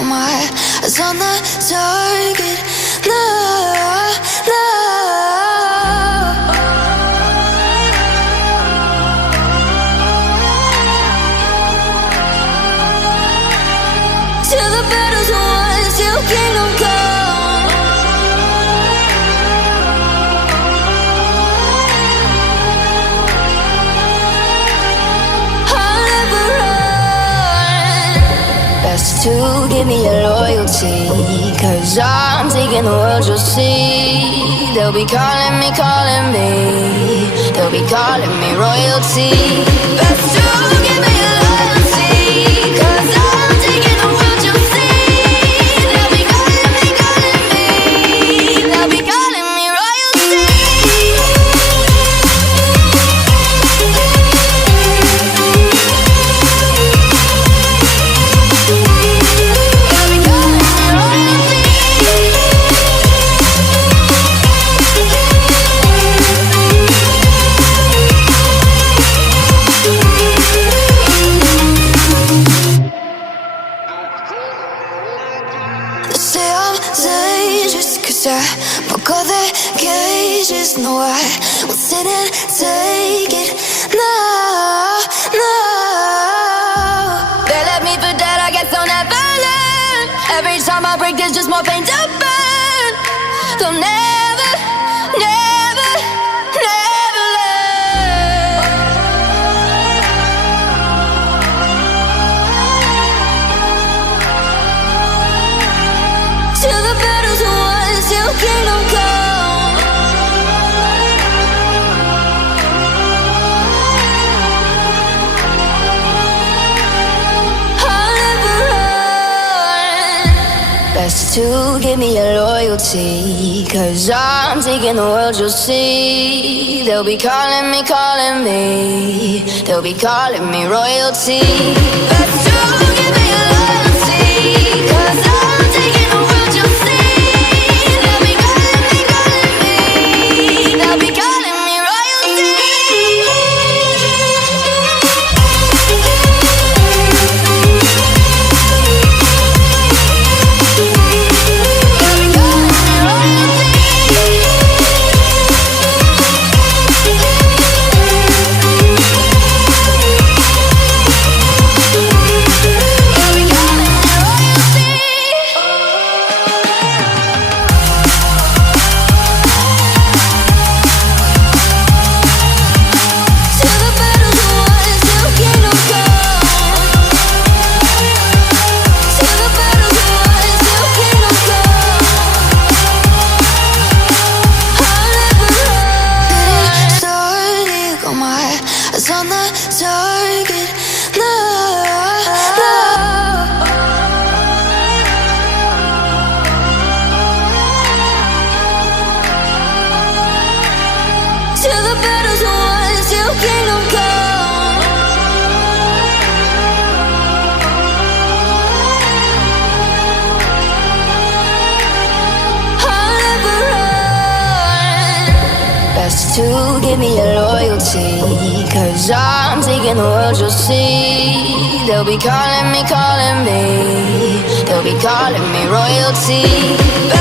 Got my eyes on the target. No, no. Till the battle's won, till kingdom come. I'll never run. Best to give me your loyalty, 'cause I'm taking the world, you'll see. They'll be calling me, they'll be calling me royalty. Best to give me your loyalty, 'cause I'm taking the world, you'll see. They'll be calling me, they'll be calling me royalty. Say I'm dangerous, 'cause I broke all the cages. No, I won't sit and take it. No, no. They left me for dead, I guess I'll never learn. Every time I break, there's just more pain to burn. They'll never, never, never learn. Till the battle's won, till kingdom come. I'll never run. Best to give me your loyalty, 'cause I'm taking the world, you'll see. They'll be calling me, they'll be calling me royalty. Best to give me your loyalty, 'cause I'm taking the world, you'll see. They'll be calling me, they'll be calling me royalty. On the target, no, no. Till the battle's won, till kingdom come. I'll never run. Best to give me your loyalty, 'cause I'm taking the world, you'll see. They'll be calling me, they'll be calling me royalty.